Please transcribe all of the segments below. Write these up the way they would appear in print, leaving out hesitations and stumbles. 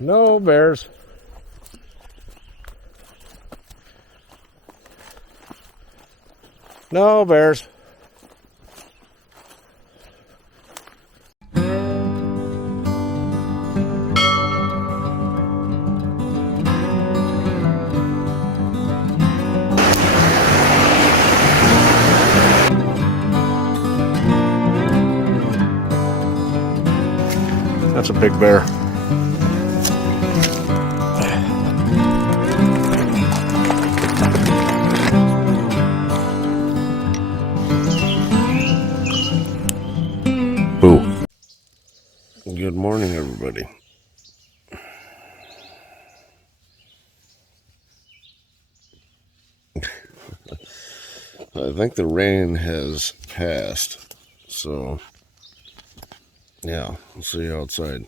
No bears. No bears. That's a big bear. Boo. Good morning, everybody. I think the rain has passed, so yeah, we'll see you outside.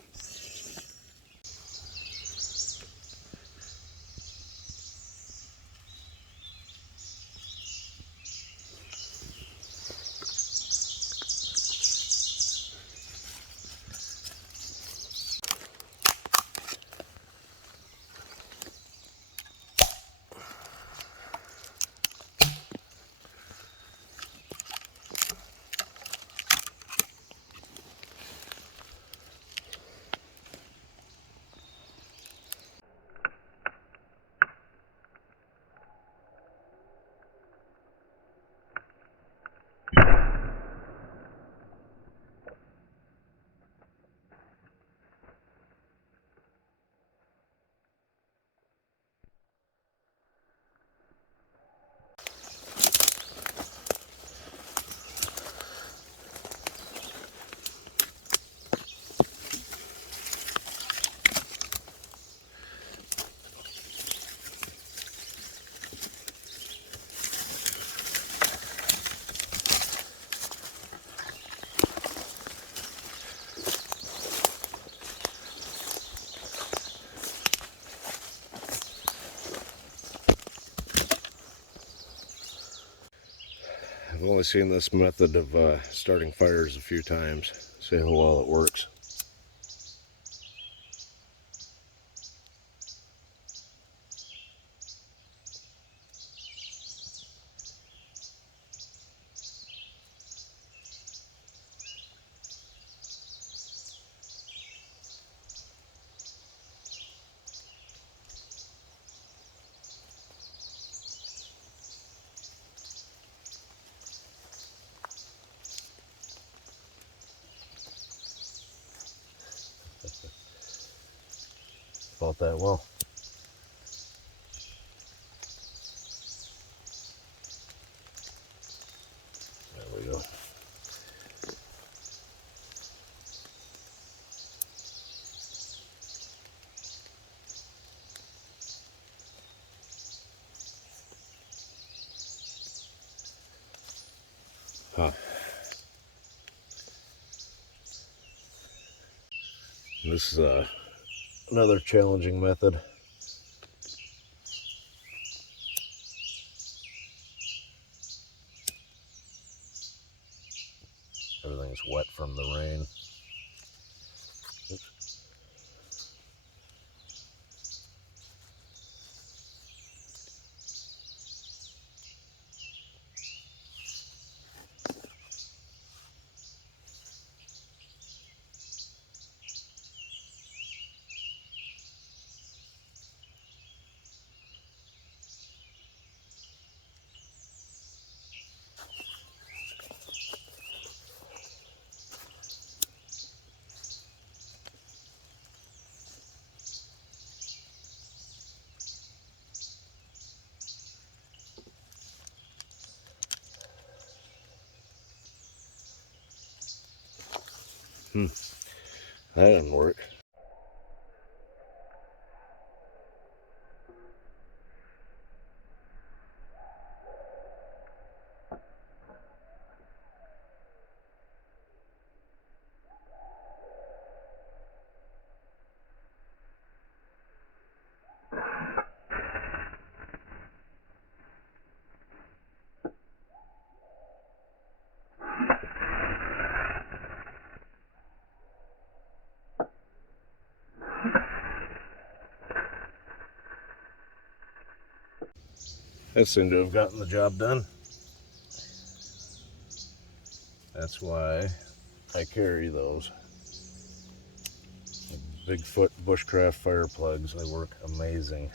I've only seen this method of starting fires a few times. See how well it works. About that well. There we go. Huh. This is another challenging method. Everything's wet from the rain. Oops. That didn't work. That seemed to have gotten the job done. That's why I carry those Bigfoot bushcraft fire plugs. They work amazing.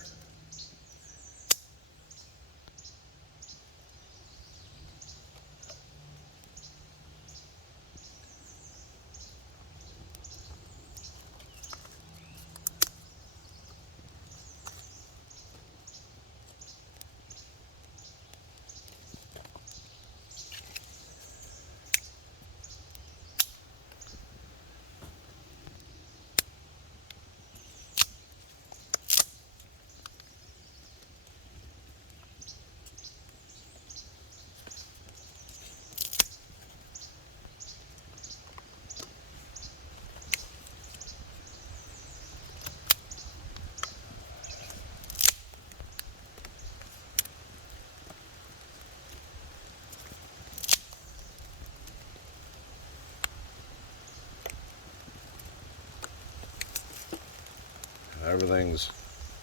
Everything's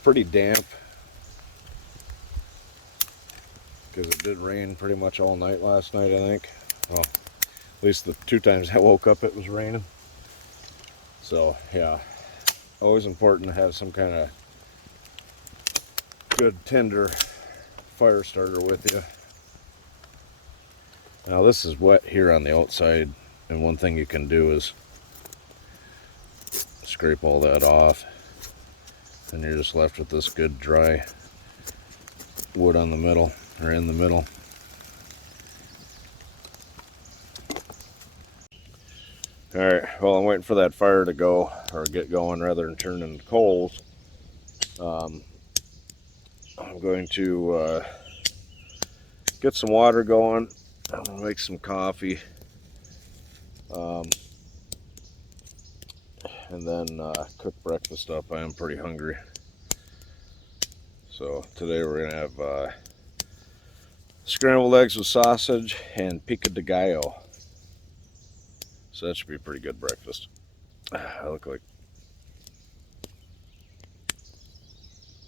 pretty damp because it did rain pretty much all night last night, I think. Well, at least the 2 times I woke up it was raining. So yeah, always important to have some kind of good tender fire starter with you. Now this is wet here on the outside, and one thing you can do is scrape all that off, and you're just left with this good dry wood on the middle, or in the middle. Alright, well, I'm waiting for that fire to go, or get going rather than turn into coals. I'm going to get some water going. I'm going to make some coffee. And then cook breakfast up. I am pretty hungry. So today we're going to have scrambled eggs with sausage and pico de gallo. So that should be a pretty good breakfast. I look like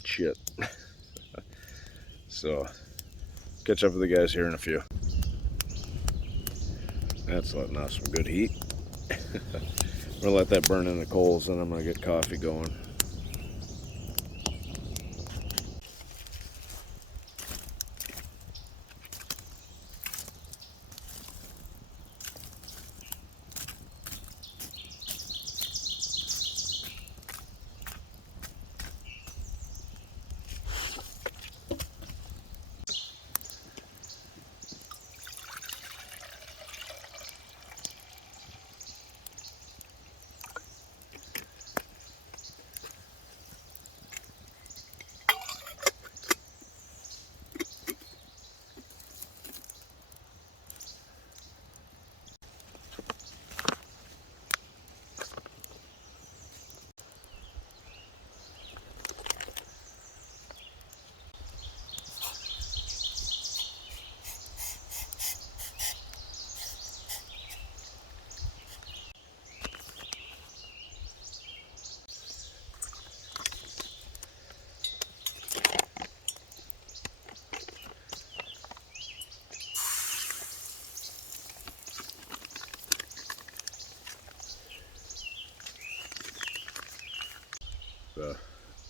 shit. So catch up with the guys here in a few. That's letting off some good heat. I'm gonna let that burn in the coals, and I'm gonna get coffee going.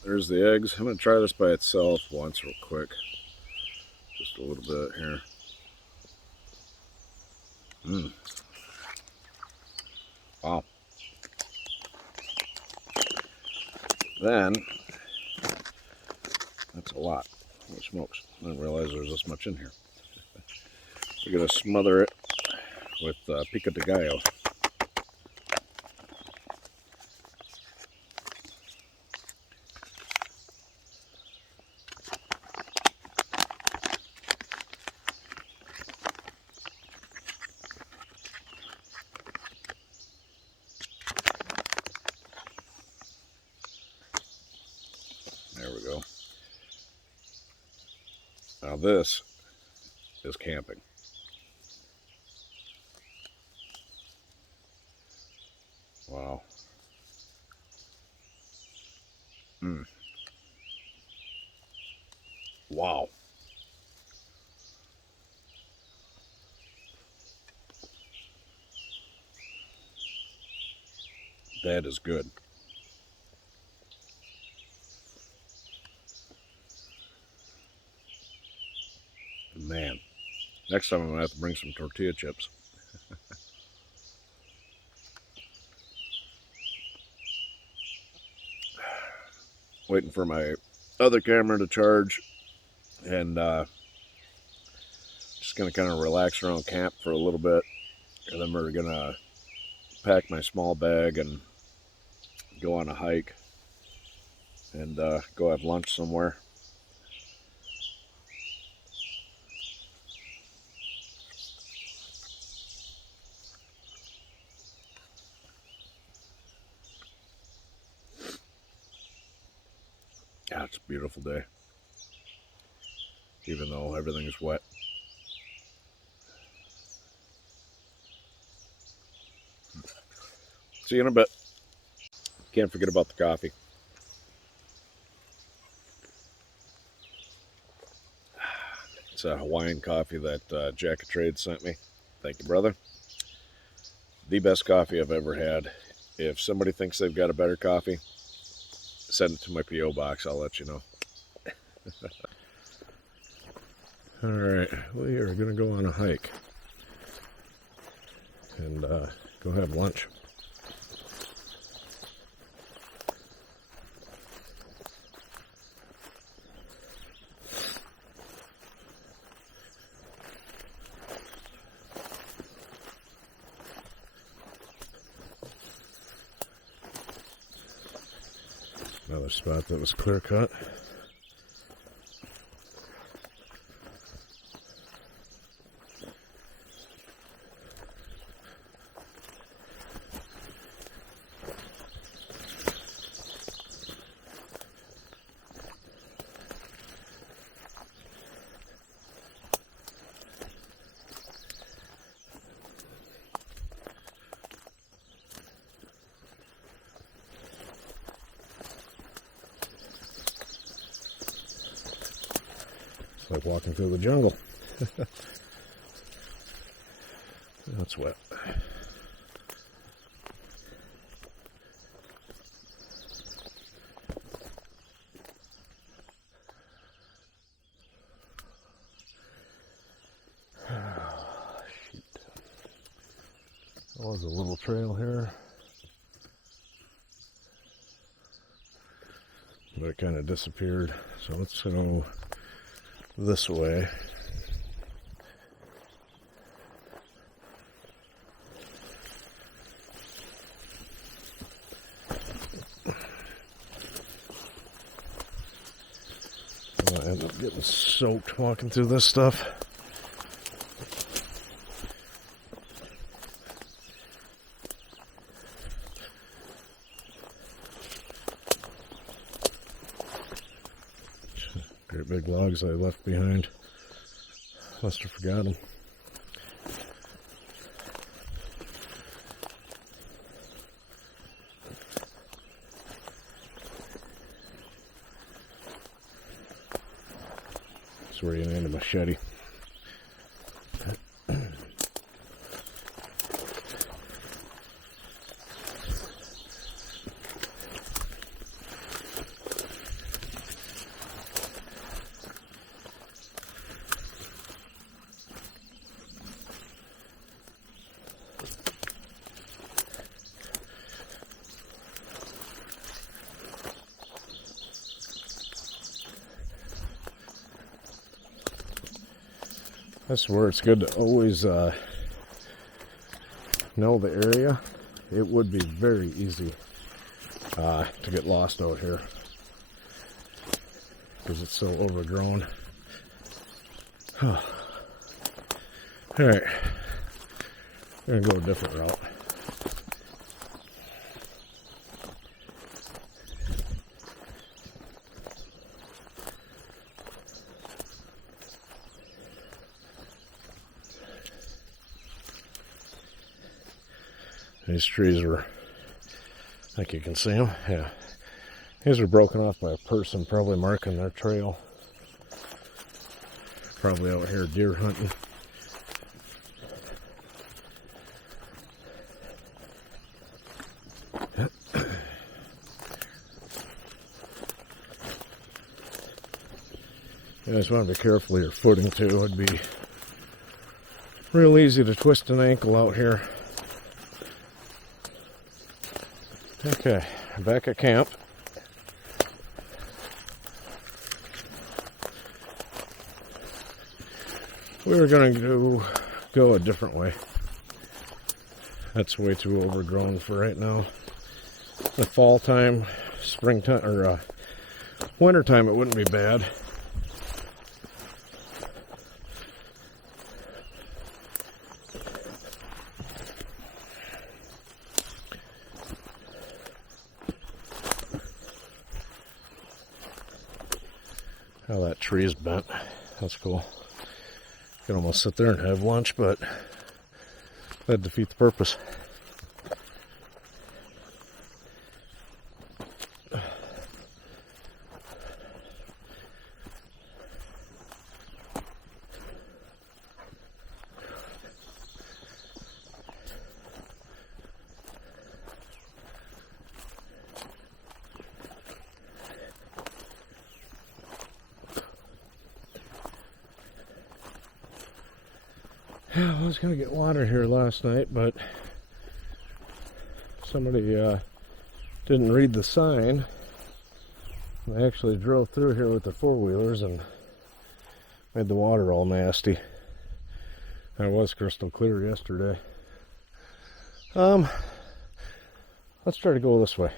There's the eggs. I'm going to try this by itself once real quick. Just a little bit here. Wow. Then, that's a lot. Holy smokes. I didn't realize there was this much in here. We're going to smother it with pico de gallo. There we go. Now this is camping. Wow. Wow. That is good. Man, next time I'm gonna have to bring some tortilla chips. Waiting for my other camera to charge, and just gonna kind of relax around camp for a little bit, and then we're gonna pack my small bag and go on a hike and go have lunch somewhere. Yeah, it's a beautiful day, even though everything's wet. See you in a bit. Can't forget about the coffee. It's a Hawaiian coffee that Jack of Trade sent me. Thank you, brother. The best coffee I've ever had. If somebody thinks they've got a better coffee, send it to my P.O. box. I'll let you know. All right, we are going to go on a hike and go have lunch. Another spot that was clear cut. It's like walking through the jungle. That's wet. Shoot. There was a little trail here, but it kind of disappeared. So let's go this way. I end up getting soaked walking through this stuff. Great big logs I left behind. Must have forgotten. That's where you need a machete. That's where it's good to always know the area. It would be very easy to get lost out here because it's so overgrown. All right, we're gonna go a different route. These trees are, I think you can see them, yeah. These are broken off by a person probably marking their trail. Probably out here deer hunting. You just want to be careful of your footing too. It'd be real easy to twist an ankle out here. Okay, back at camp. We were going to go a different way. That's way too overgrown for right now. The fall time, springtime, or winter time, it wouldn't be bad. How that tree is bent. That's cool. You can almost sit there and have lunch, but that'd defeat the purpose. Yeah, I was going to get water here last night, but somebody didn't read the sign. They actually drove through here with the four-wheelers and made the water all nasty. It was crystal clear yesterday. Let's try to go this way.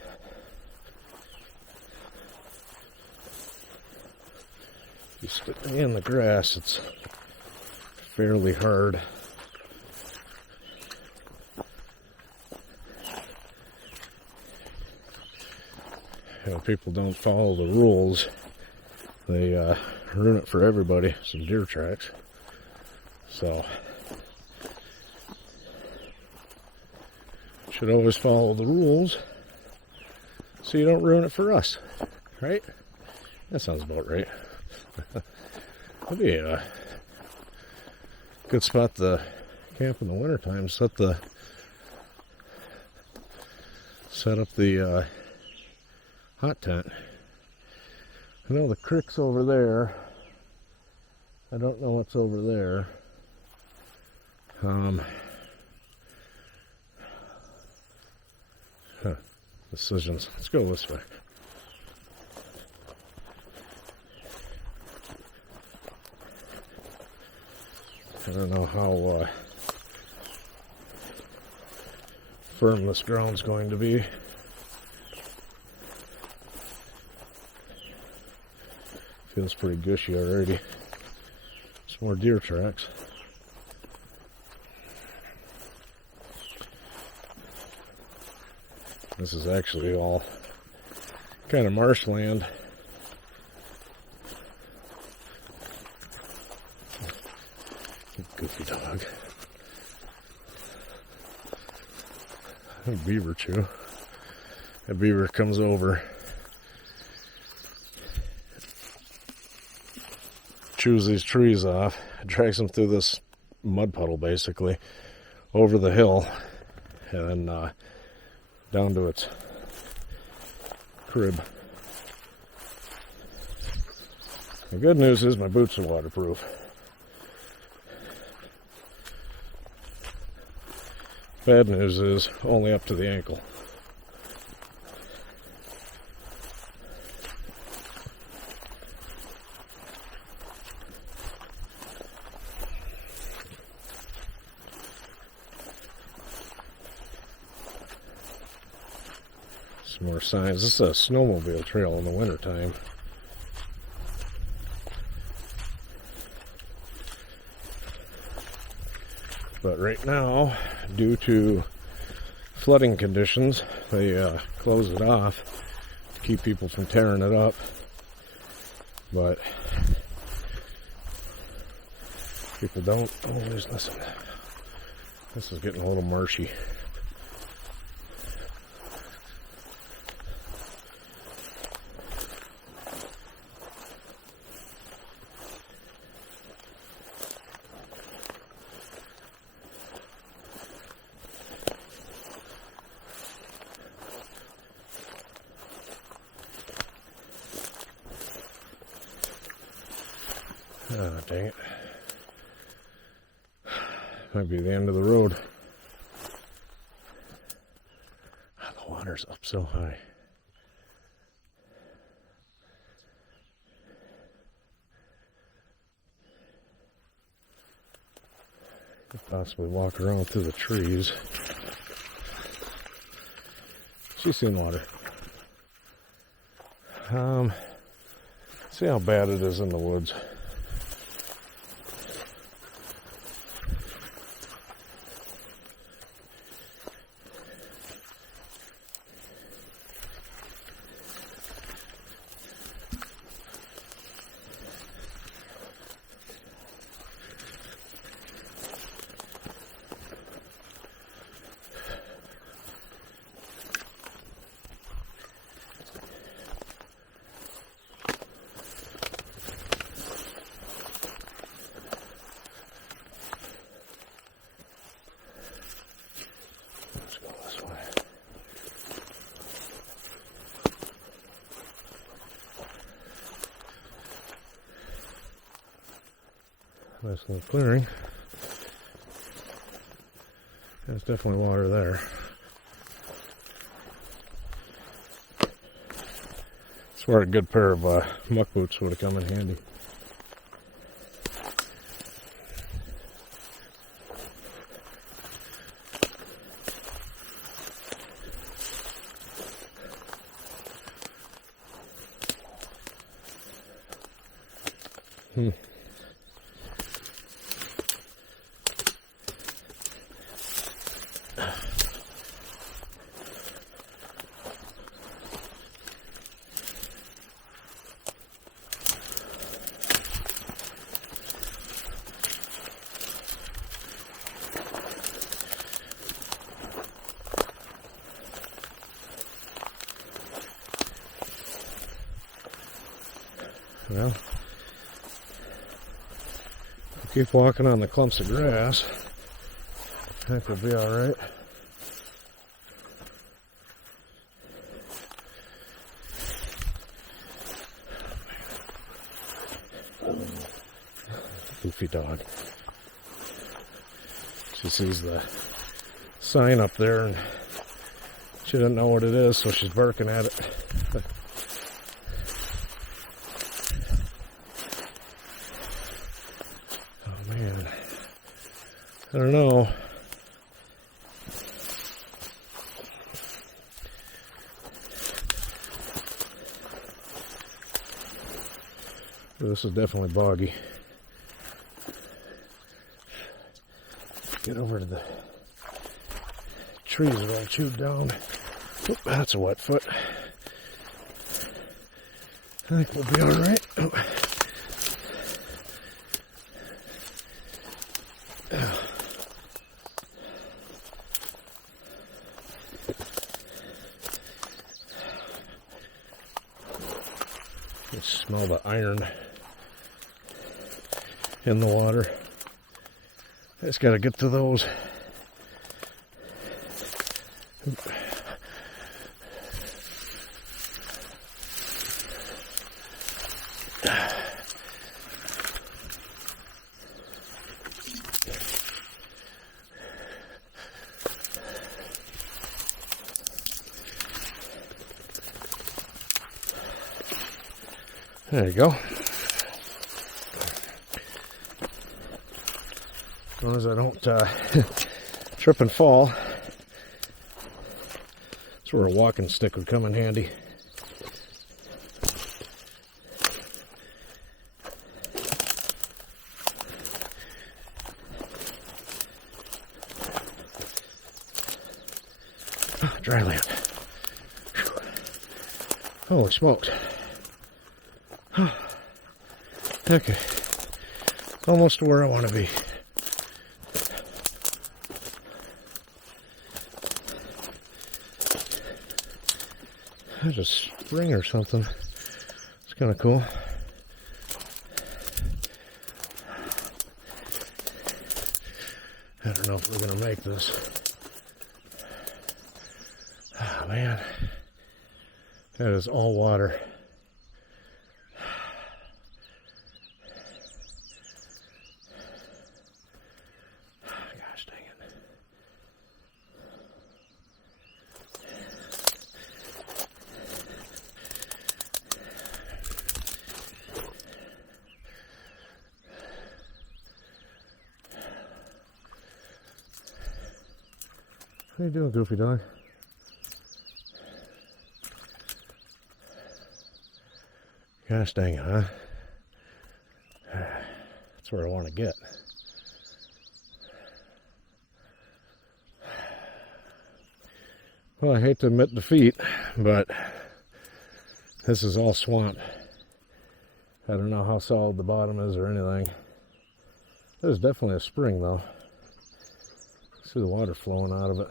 You stick me in the grass, it's fairly hard. You know, people don't follow the rules. They ruin it for everybody. Some deer tracks. So should always follow the rules so you don't ruin it for us, right? That sounds about right. That'd be a good spot to camp in the wintertime. Set up the hot tent. I know the creek's over there. I don't know what's over there. Decisions. Let's go this way. I don't know how firm this ground's going to be. Feels pretty gushy already. Some more deer tracks. This is actually all kind of marshland. Goofy dog. A beaver chew. A beaver comes over, chews these trees off, drags them through this mud puddle basically, over the hill, and then down to its crib. The good news is my boots are waterproof. Bad news is only up to the ankle. Some more signs. This is a snowmobile trail in the wintertime. But right now, due to flooding conditions, they close it off to keep people from tearing it up. But people don't always listen. This is getting a little marshy. Ah, dang it. Might be the end of the road. Ah, the water's up so high. Could possibly walk around through the trees. She's seen water. See how bad it is in the woods. Nice little clearing. There's definitely water there. That's where a good pair of muck boots would have come in handy. Well, keep walking on the clumps of grass. I think we'll be all right. Goofy dog. She sees the sign up there and she doesn't know what it is, so she's barking at it. Oh man, I don't know. This is definitely boggy. Get over to the trees are all chewed down. Oop, that's a wet foot. I think we'll be all right. Oh. You smell the iron in the water. I just got to get to those. There you go. As long as I don't trip and fall. That's where a walking stick would come in handy. Dry land. Whew. Holy smokes. Okay. Almost to where I want to be. There's a spring or something. It's kind of cool. I don't know if we're going to make this. Oh, man. That is all water. How you doing, Goofy Dog? Gosh dang it, huh? That's where I want to get. Well, I hate to admit defeat, but this is all swamp. I don't know how solid the bottom is or anything. There's definitely a spring, though. See the water flowing out of it.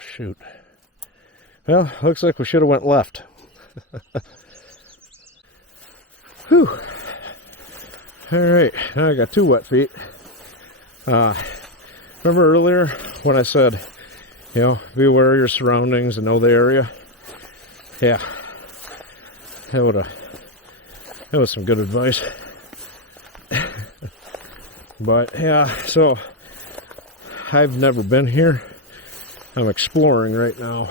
Shoot. Well, looks like we should have went left. Whew. Alright, now I got 2 wet feet. Remember earlier when I said, you know, be aware of your surroundings and know the area? Yeah. That was some good advice. But yeah, so I've never been here. I'm exploring right now.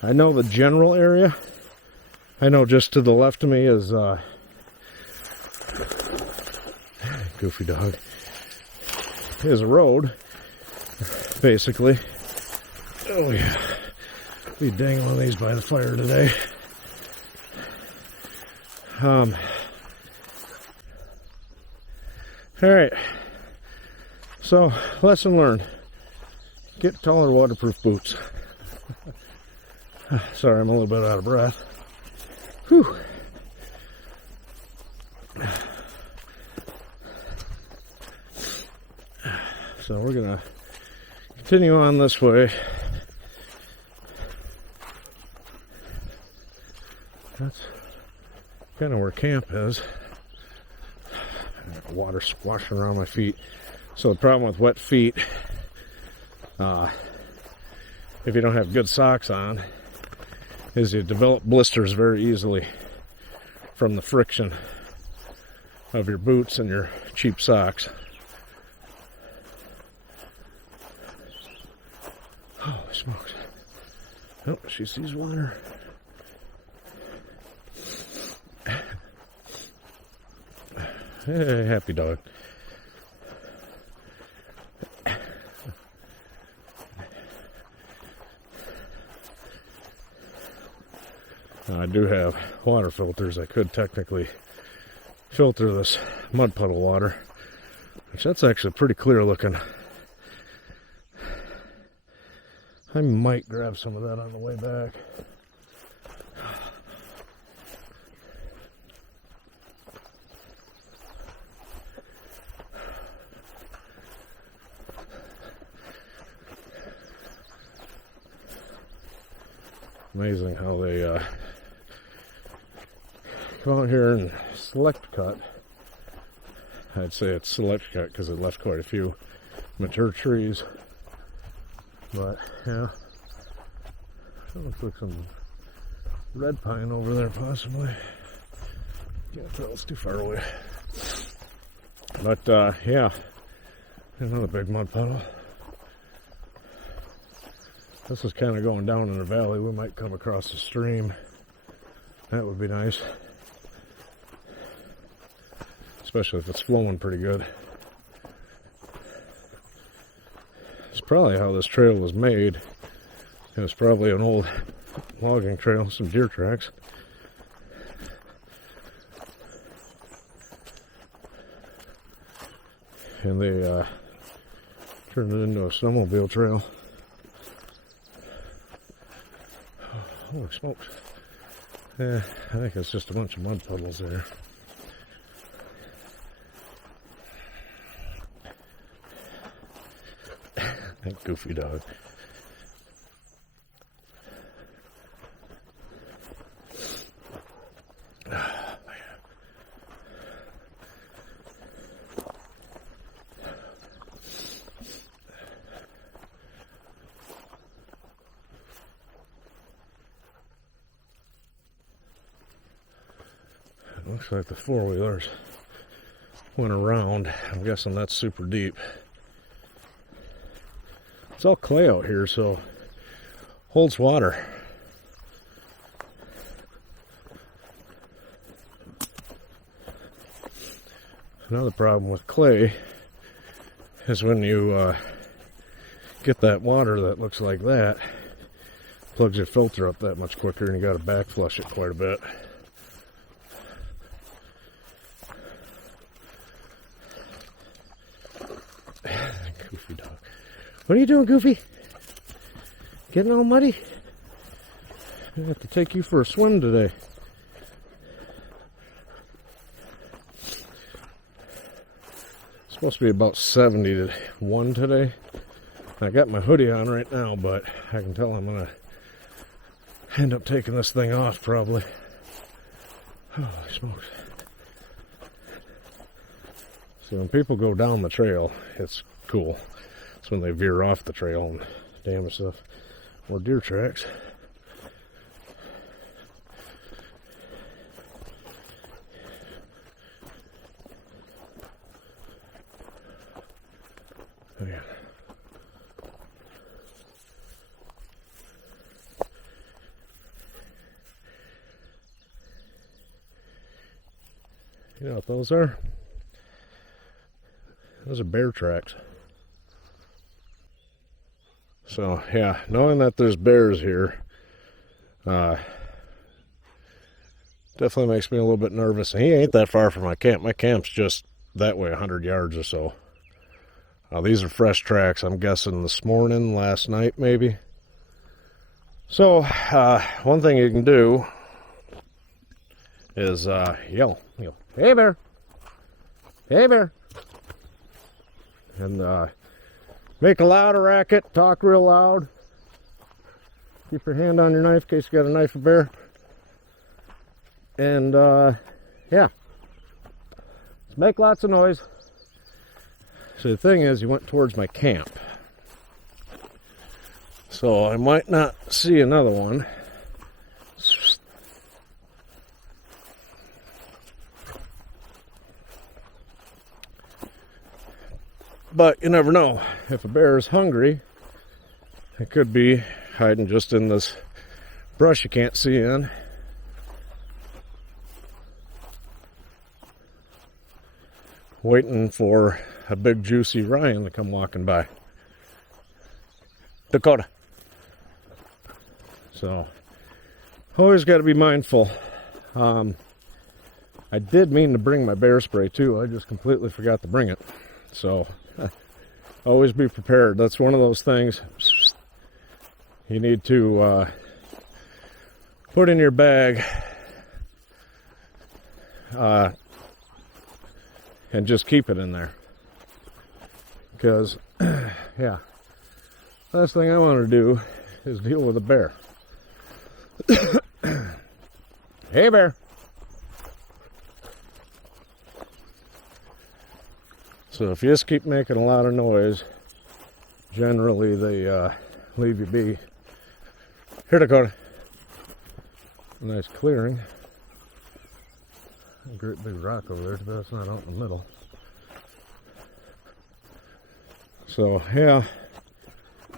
I know the general area. I know just to the left of me is Goofy Dog. Is a road, basically. Oh yeah. Be dangling these by the fire today. Alright. So, lesson learned. Get taller waterproof boots. Sorry, I'm a little bit out of breath. Whew. So we're gonna continue on this way. That's kind of where camp is. Water splashing around my feet. So the problem with wet feet, if you don't have good socks on, is you develop blisters very easily from the friction of your boots and your cheap socks. Oh, smokes. Oh, she sees water. Hey, happy dog. Now, I do have water filters. I could technically filter this mud puddle water, which that's actually pretty clear looking. I might grab some of that on the way back. Amazing how they come out here and select cut. I'd say it's select cut because it left quite a few mature trees. But yeah, that looks like some red pine over there possibly. Can't tell, it's too far away. But yeah, another big mud puddle. This is kind of going down in the valley. We might come across a stream. That would be nice. Especially if it's flowing pretty good. It's probably how this trail was made. It was probably an old logging trail, some deer tracks. And they turned it into a snowmobile trail. Holy smokes. Yeah, I think it's just a bunch of mud puddles there. That goofy dog. Looks like the four-wheelers went around. I'm guessing that's super deep. It's all clay out here, so holds water. Another problem with clay is when you get that water that looks like that, plugs your filter up that much quicker, and you got to back flush it quite a bit. Goofy dog. What are you doing, Goofy? Getting all muddy? I have to take you for a swim today. It's supposed to be about 71 today. I got my hoodie on right now, but I can tell I'm gonna end up taking this thing off probably. Holy smokes. So when people go down the trail, it's cool. It's when they veer off the trail and damage stuff. More deer tracks. Oh yeah. You know what those are? Those are bear tracks. So yeah, knowing that there's bears here definitely makes me a little bit nervous. And he ain't that far from my camp. My camp's just that way, 100 yards or so. These are fresh tracks. I'm guessing this morning, last night maybe. So one thing you can do is yell, hey bear, hey bear, and make a louder racket, talk real loud, keep your hand on your knife in case you got a knife or bear, and yeah, just make lots of noise. So the thing is, he went towards my camp, so I might not see another one. But you never know. If a bear is hungry, it could be hiding just in this brush you can't see in. Waiting for a big juicy Ryan to come walking by. Dakota. So, always got to be mindful. I did mean to bring my bear spray too. I just completely forgot to bring it. So, always be prepared. That's one of those things you need to put in your bag and just keep it in there. Because, yeah, last thing I want to do is deal with a bear. Hey, bear. So if you just keep making a lot of noise, generally they leave you be. Here, Dakota. Nice clearing. A great big rock over there, but it's not out in the middle. So yeah,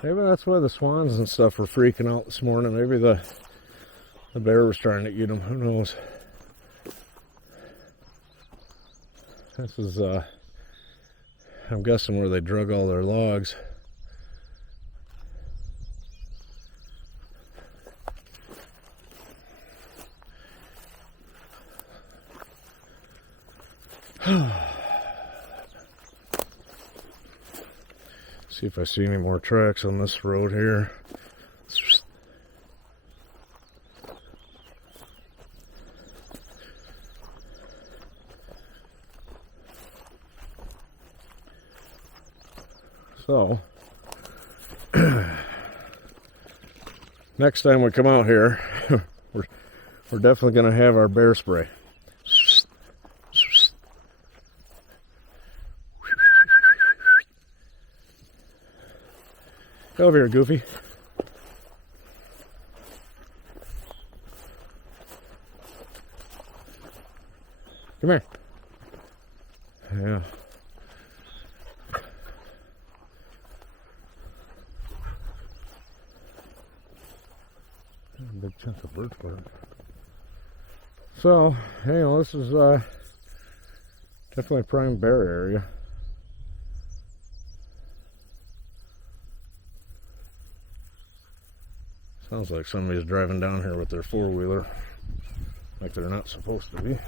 maybe that's why the swans and stuff were freaking out this morning. Maybe the bear was trying to eat them. Who knows? This is I'm guessing where they drug all their logs. See if I see any more tracks on this road here. So, next time we come out here, we're definitely going to have our bear spray. Go over here, Goofy. Come here. Yeah. A big chunk of birch bark. So, this is kind Definitely prime bear area. Sounds like somebody's driving down here with their four-wheeler, like they're not supposed to be.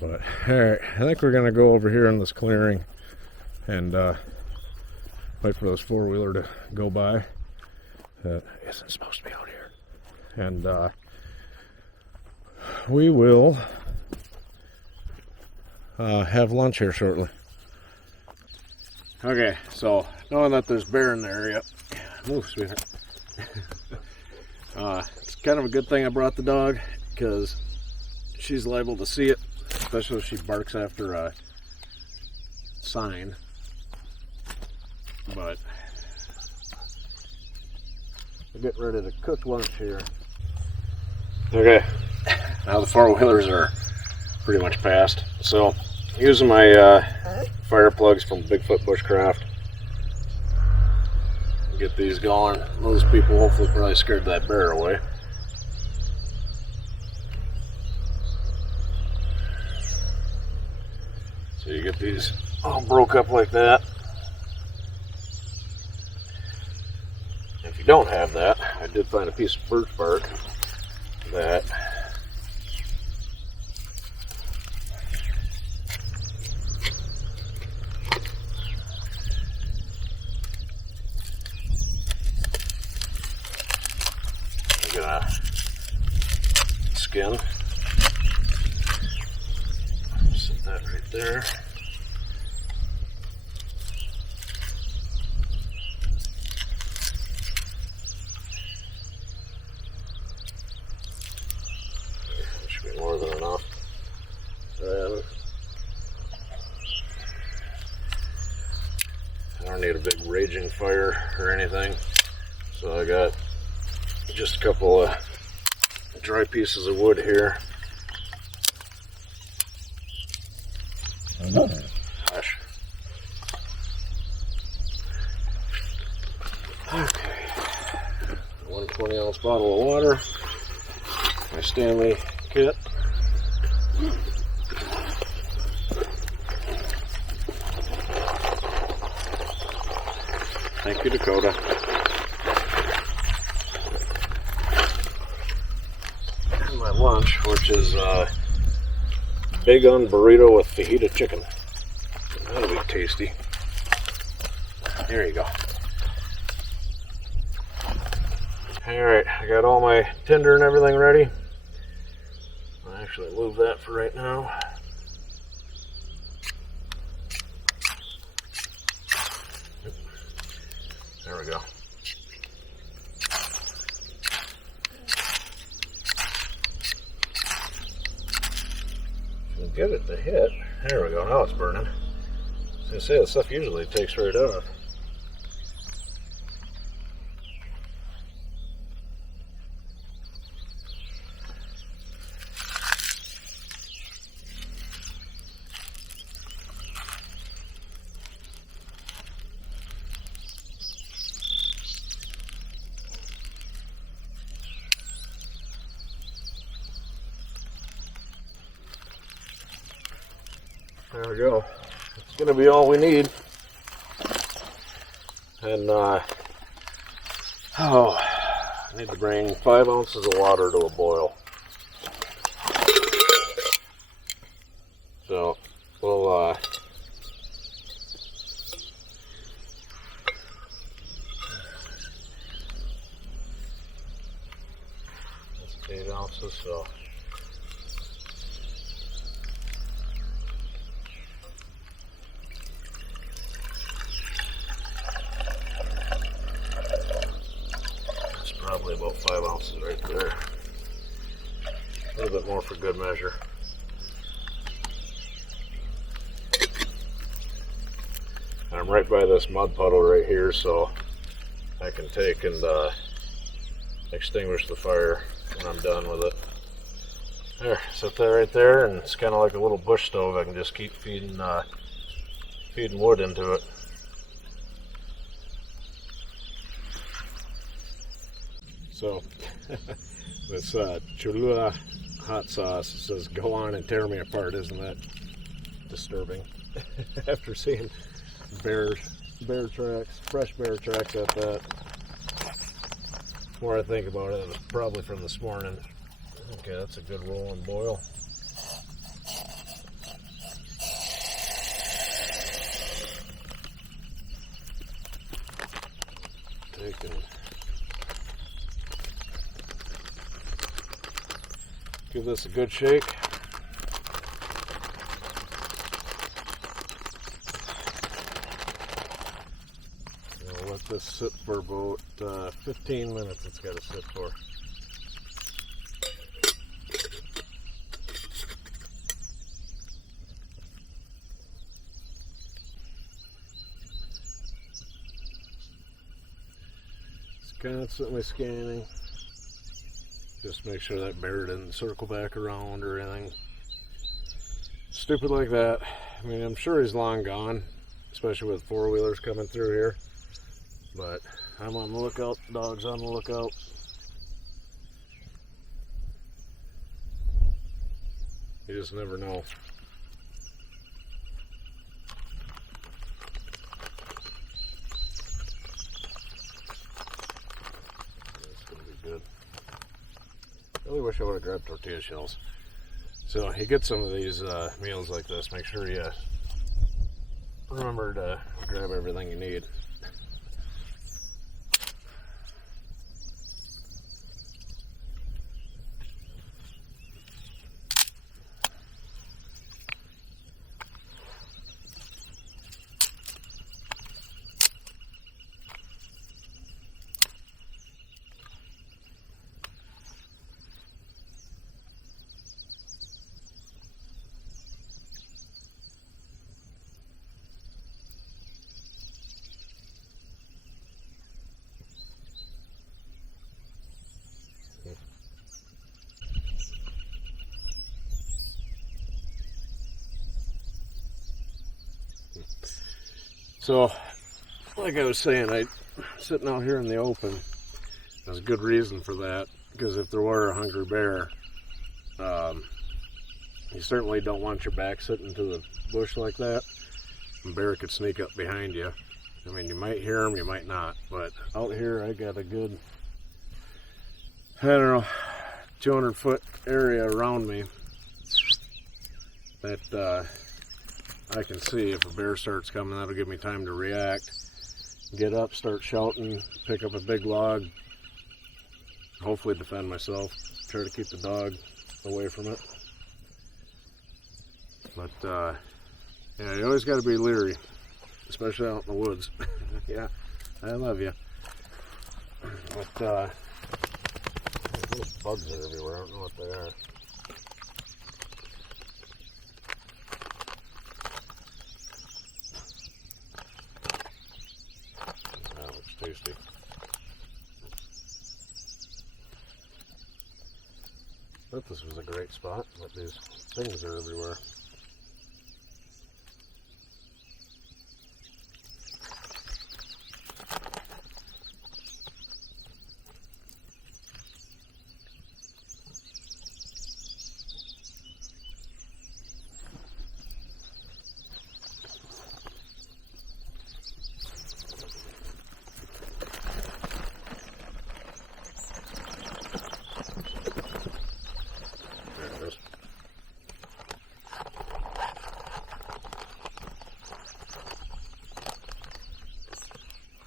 But, alright, I think we're going to go over here in this clearing and wait for this four-wheeler to go by. That isn't supposed to be out here. And we will have lunch here shortly. Okay, so knowing that there's bear in the area, move, sweetheart. It's kind of a good thing I brought the dog, because she's liable to see it, especially if she barks after a sign. But we'll get ready to cook lunch here. Okay, now the four-wheelers are pretty much past, so using my fire plugs from Bigfoot Bushcraft, get these going. Those people hopefully probably scared that bear away. So you get these all broke up like that. If you don't have that, I did find a piece of birch bark that I'm gonna skin. Set that right there. Should be more than enough. And I don't need a big raging fire or anything, so I got just a couple of dry pieces of wood here. Gosh. Okay. 120 ounce bottle of water. My Stanley kit. Thank you, Dakota. And my lunch, which is big on burrito with fajita chicken. That'll be tasty. There you go. Alright, I got all my tinder and everything ready. I'll actually move that for right now. There we go. Get it to hit. There we go. Now it's burning. I was gonna say, the stuff usually takes right off. There we go. It's going to be all we need. And, I need to bring 5 ounces of water to a boil. So, we'll, that's 8 ounces, so. Probably about 5 ounces right there. A little bit more for good measure. And I'm right by this mud puddle right here, so I can take and extinguish the fire when I'm done with it. There, set that right there, and it's kind of like a little bush stove. I can just keep feeding wood into it. So, This Cholula hot sauce says, "Go on and tear me apart." Isn't that disturbing? After seeing bear tracks, fresh bear tracks at that. The more I think about it, it was probably from this morning. Okay, that's a good rolling boil. Give this a good shake. I'll let this sit for about 15 minutes. It's got to sit for. Constantly scanning. Just make sure that bear didn't circle back around or anything stupid like that. I mean, I'm sure he's long gone, especially with four-wheelers coming through here. But I'm on the lookout. Dog's on the lookout. You just never know. I really wish I would have grabbed tortilla shells. So you get some of these meals like this, make sure you remember to grab everything you need. So, like I was saying, sitting out here in the open, there's a good reason for that, because if there were a hungry bear, you certainly don't want your back sitting to the bush like that. A bear could sneak up behind you. I mean, you might hear him, you might not, but out here I got a good, I don't know, 200-foot area around me that I can see. If a bear starts coming, that'll give me time to react, get up, start shouting, pick up a big log, hopefully defend myself, try to keep the dog away from it. But yeah, you always got to be leery, especially out in the woods. Yeah, I love you. But those bugs are everywhere. I don't know what they are. Tasty. Thought this was a great spot, but these things are everywhere.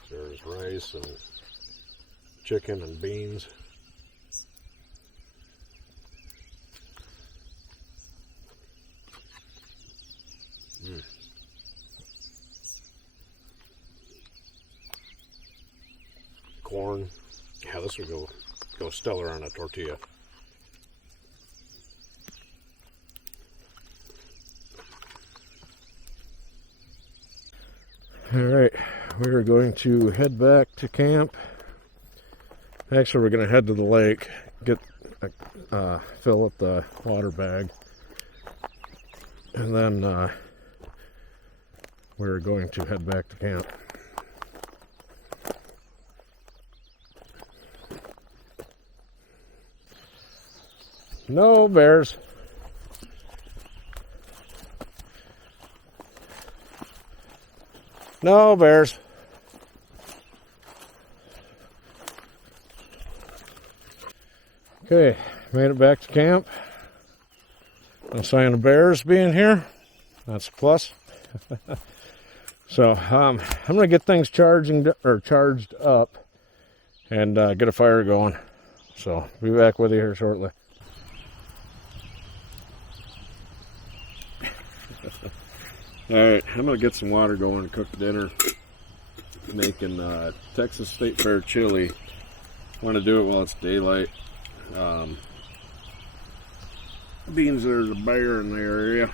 There's rice and chicken and beans. Corn. Yeah, this would go stellar on a tortilla. All right, we're going to head back to camp. Actually, we're going to head to the lake, fill up the water bag, and then we're going to head back to camp. No bears. No bears. Okay, made it back to camp. No sign of bears being here. That's a plus. So I'm gonna get things charged up and get a fire going. So be back with you here shortly. All right, I'm gonna get some water going and cook dinner. Making Texas State Fair chili. Want to do it while it's daylight. Beans, there's a bear in the area.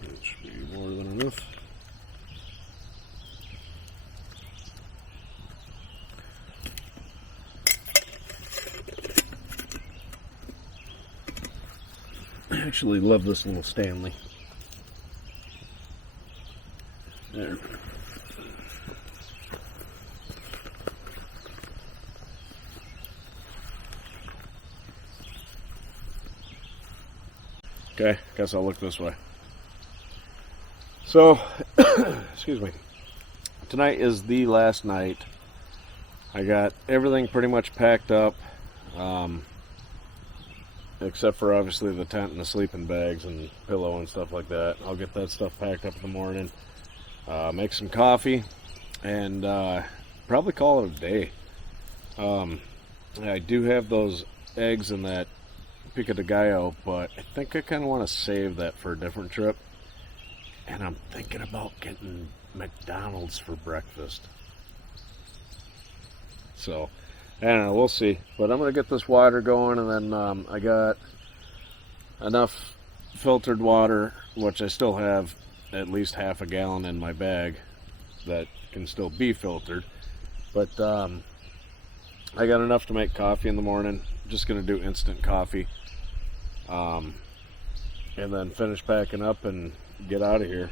That should be more than enough. I actually love this little Stanley. There. Okay, guess I'll look this way. So, excuse me. Tonight is the last night. I got everything pretty much packed up. Except for obviously the tent and the sleeping bags and pillow and stuff like that. I'll get that stuff packed up in the morning, make some coffee, and probably call it a day. I do have those eggs in that pico de gallo, but I think I kind of want to save that for a different trip. And I'm thinking about getting McDonald's for breakfast. So, I don't know, we'll see. But I'm going to get this water going, and then I got enough filtered water, which I still have at least half a gallon in my bag that can still be filtered. But I got enough to make coffee in the morning. Just going to do instant coffee. And then finish packing up and get out of here.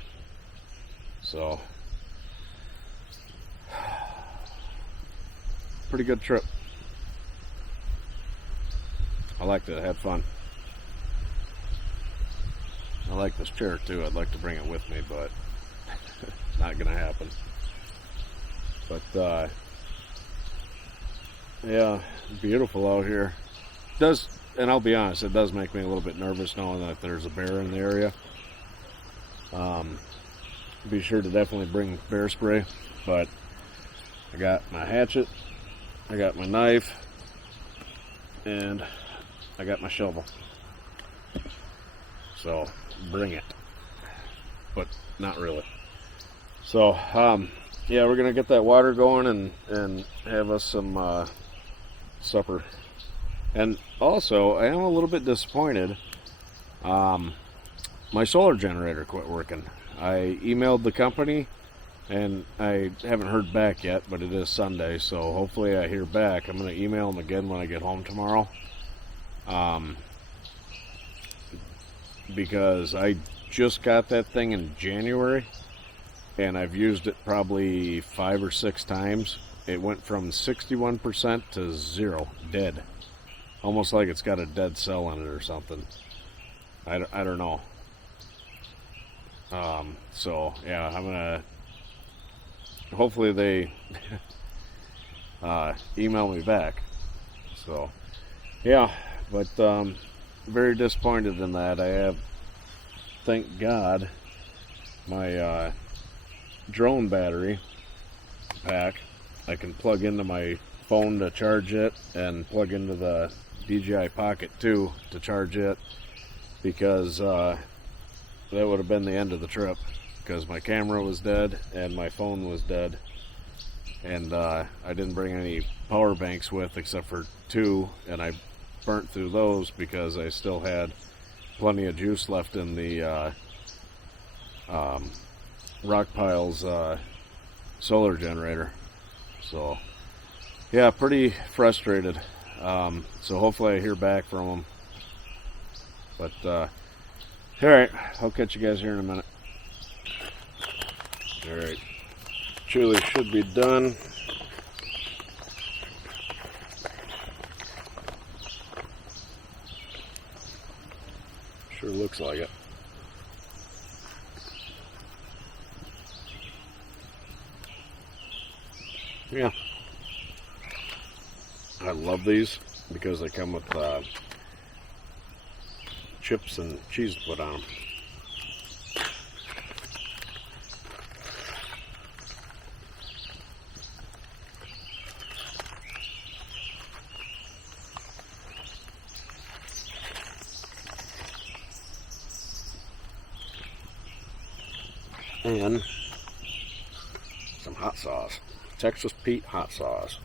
So, pretty good trip. I liked it. I had fun. I like this chair too. I'd like to bring it with me, but not gonna happen. But yeah, beautiful out here. And I'll be honest, it does make me a little bit nervous knowing that there's a bear in the area. Be sure to definitely bring bear spray. But I got my hatchet, I got my knife, and I got my shovel. So bring it. But not really. So yeah, we're gonna get that water going and have us some supper. And also, I am a little bit disappointed. My solar generator quit working. I emailed the company, and I haven't heard back yet, but it is Sunday, so hopefully I hear back. I'm going to email them again when I get home tomorrow. Because I just got that thing in January, and I've used it probably 5 or 6 times. It went from 61% to 0, dead. Almost like it's got a dead cell in it or something. I don't know. So yeah, I'm gonna hopefully they email me back. So yeah, but very disappointed in that. I have, thank God, my drone battery pack. I can plug into my phone to charge it and plug into the DJI Pocket 2 to charge it, because that would have been the end of the trip, because my camera was dead and my phone was dead, and I didn't bring any power banks with except for 2, and I burnt through those because I still had plenty of juice left in the Rock Pile's solar generator. So yeah, pretty frustrated. So hopefully I hear back from them. But All right, I'll catch you guys here in a minute. All right, chili should be done. Sure looks like it. Yeah. I love these because they come with chips and cheese to put on them. And some hot sauce. Texas Pete hot sauce.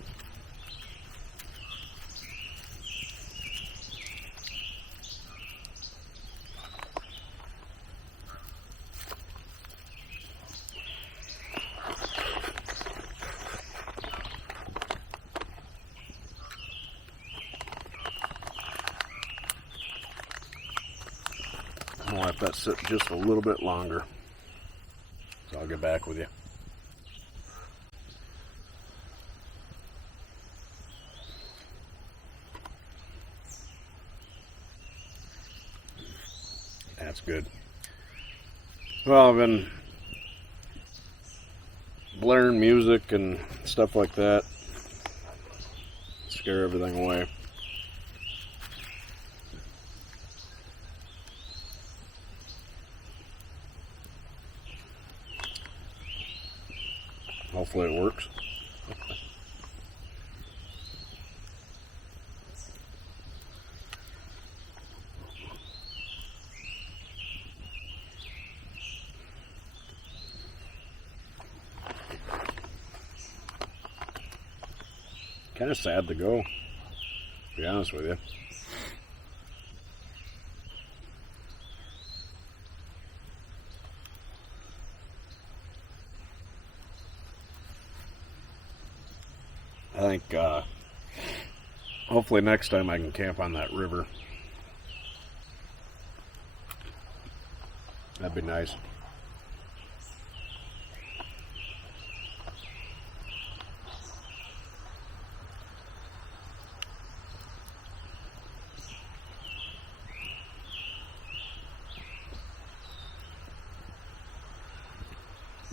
I'll let that sit just a little bit longer. So I'll get back with you. That's good. Well, I've been blaring music and stuff like that. Scare everything away. Hopefully it works. Kind of sad to go, to be honest with you. I think hopefully next time I can camp on that river. That'd be nice.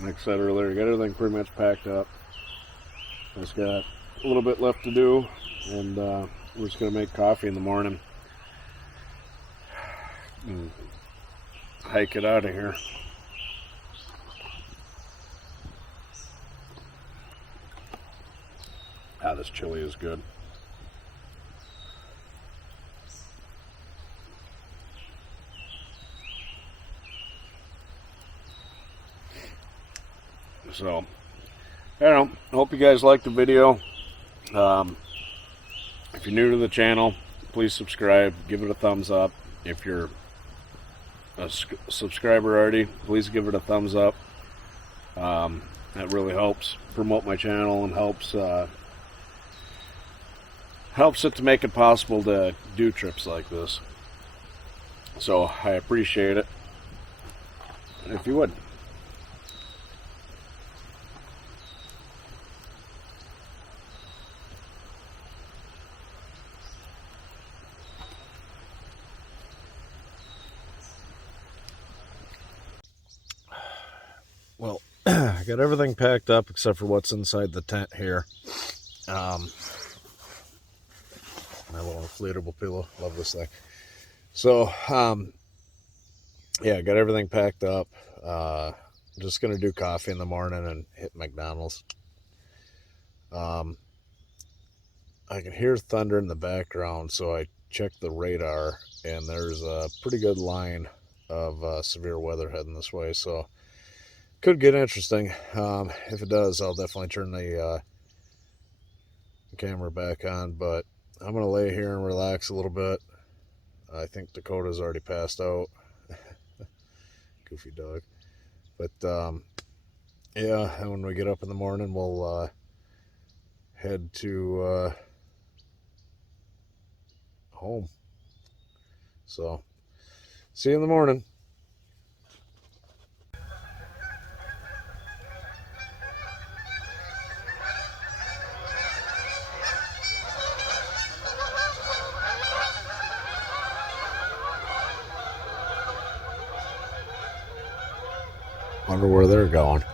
Like I said earlier, got everything pretty much packed up. Just got a little bit left to do, and we're just going to make coffee in the morning and hike it out of here. Ah, this chili is good. So, I don't know. I hope you guys liked the video. If you're new to the channel, please subscribe. Give it a thumbs up. If you're a subscriber already, please give it a thumbs up. That really helps promote my channel and helps it to make it possible to do trips like this. So I appreciate it. And if you would. Well, I got everything packed up except for what's inside the tent here. My little inflatable pillow. Love this thing. So, yeah, I got everything packed up. I'm just going to do coffee in the morning and hit McDonald's. I can hear thunder in the background, so I checked the radar, and there's a pretty good line of severe weather heading this way, so could get interesting. If it does, I'll definitely turn the camera back on, but I'm going to lay here and relax a little bit. I think Dakota's already passed out. Goofy dog. But, yeah, and when we get up in the morning, we'll head to home. So, see you in the morning. Wonder where they're going.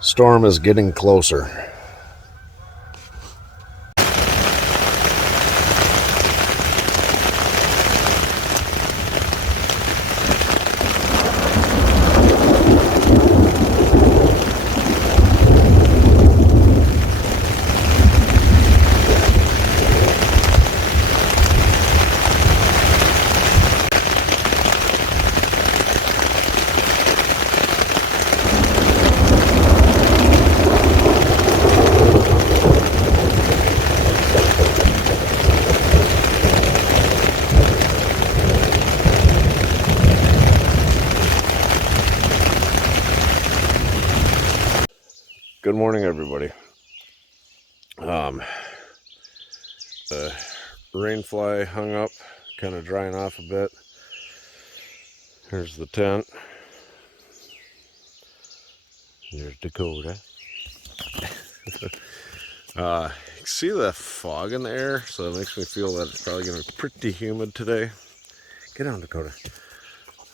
Storm is getting closer. Good morning, everybody. The rain fly hung up, kind of drying off a bit. Here's the tent. There's Dakota. See the fog in the air, so it makes me feel that it's probably going to be pretty humid today. Get on, Dakota.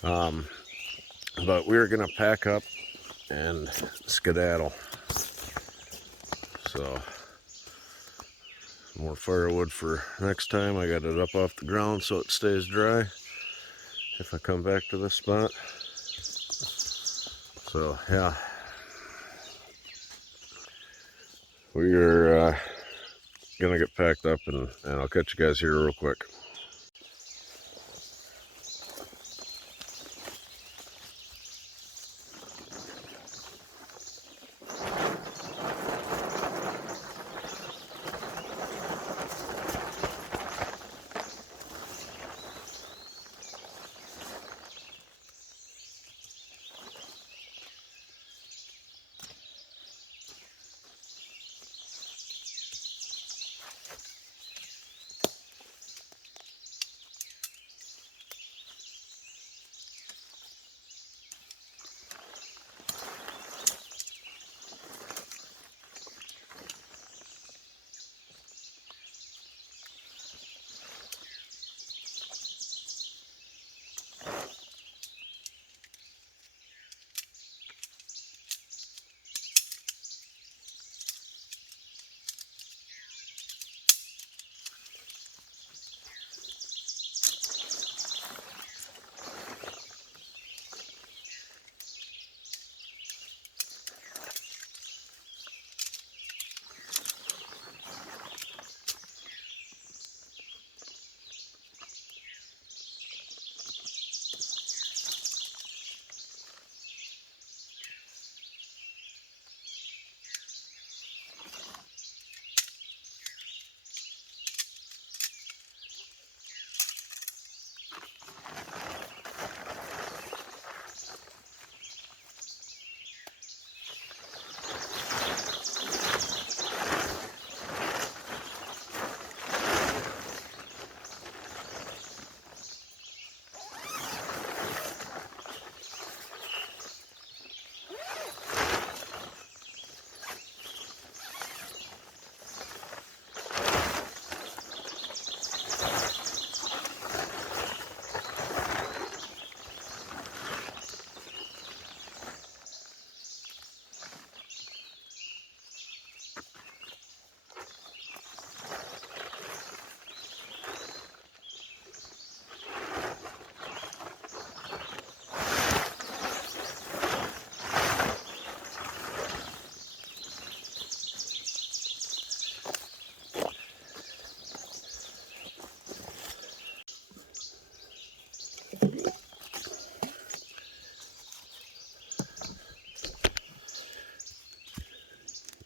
But we're going to pack up and skedaddle. So, more firewood for next time. I got it up off the ground so it stays dry if I come back to this spot. So, yeah. We're going to get packed up and I'll catch you guys here real quick.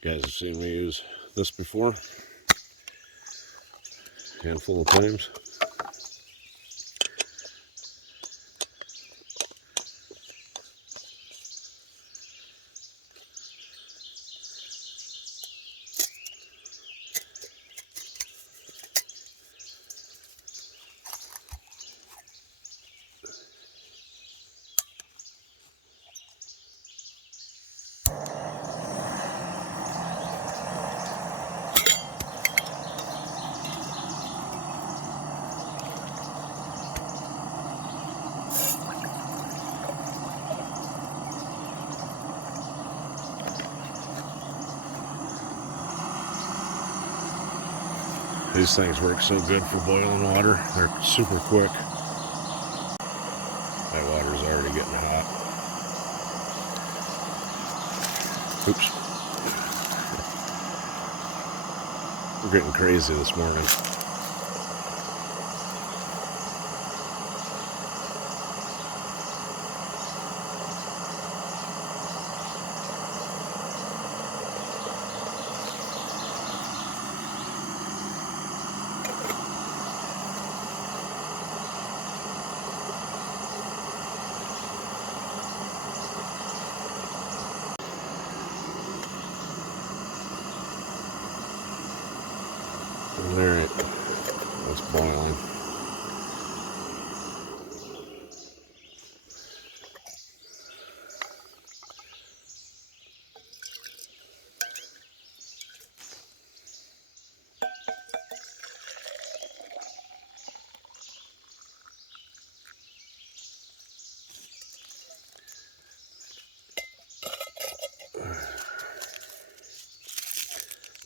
You guys have seen me use this before, a handful of times. These things work so good for boiling water. They're super quick. My water's already getting hot. Oops. We're getting crazy this morning. Alright, that's boiling.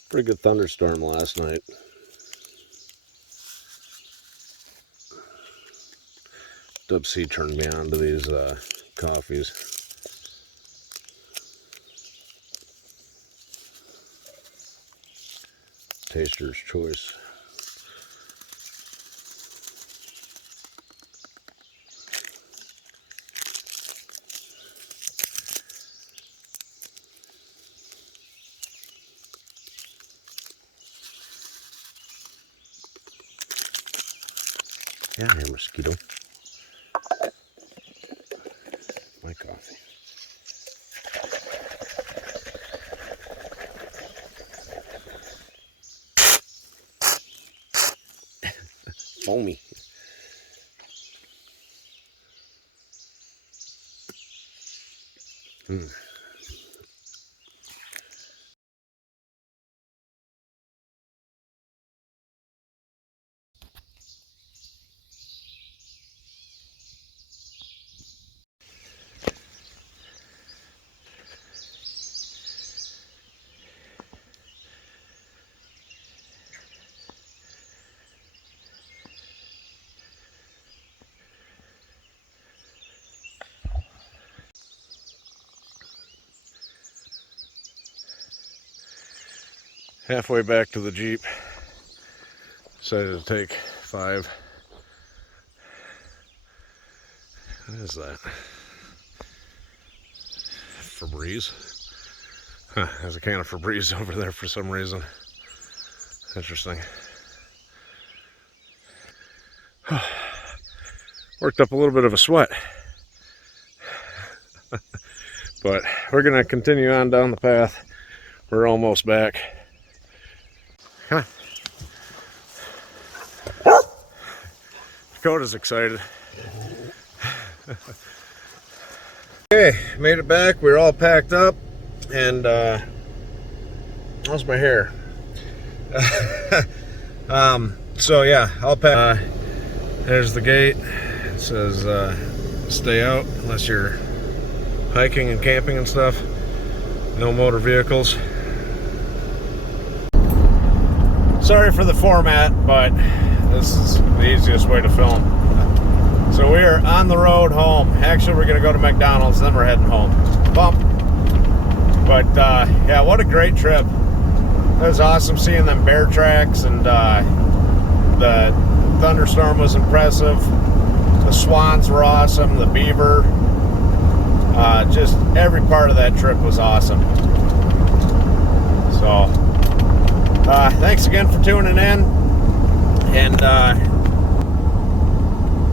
Pretty good thunderstorm last night. Dub C turned me on to these coffees. Taster's Choice. Yeah, here, mosquito. My coffee. Foamy. Halfway back to the Jeep, decided to take 5. What is that? Febreze? Huh, there's a can of Febreze over there for some reason. Interesting. Worked up a little bit of a sweat. But we're going to continue on down the path. We're almost back. Come on. Dakota's excited. Okay, made it back. We're all packed up. And how's my hair? So yeah, all packed. There's the gate. It says stay out unless you're hiking and camping and stuff. No motor vehicles. Sorry for the format, but this is the easiest way to film. So we are on the road home. Actually, we're going to go to McDonald's, then we're heading home. Bump. But yeah, what a great trip. It was awesome seeing them bear tracks, and the thunderstorm was impressive. The swans were awesome, the beaver. Just every part of that trip was awesome. So, thanks again for tuning in. And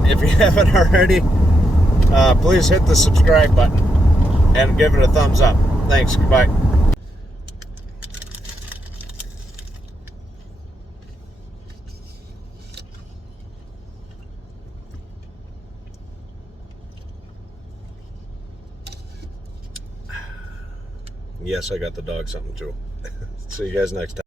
if you haven't already, please hit the subscribe button and give it a thumbs up. Thanks. Goodbye. Yes, I got the dog something too. See you guys next time.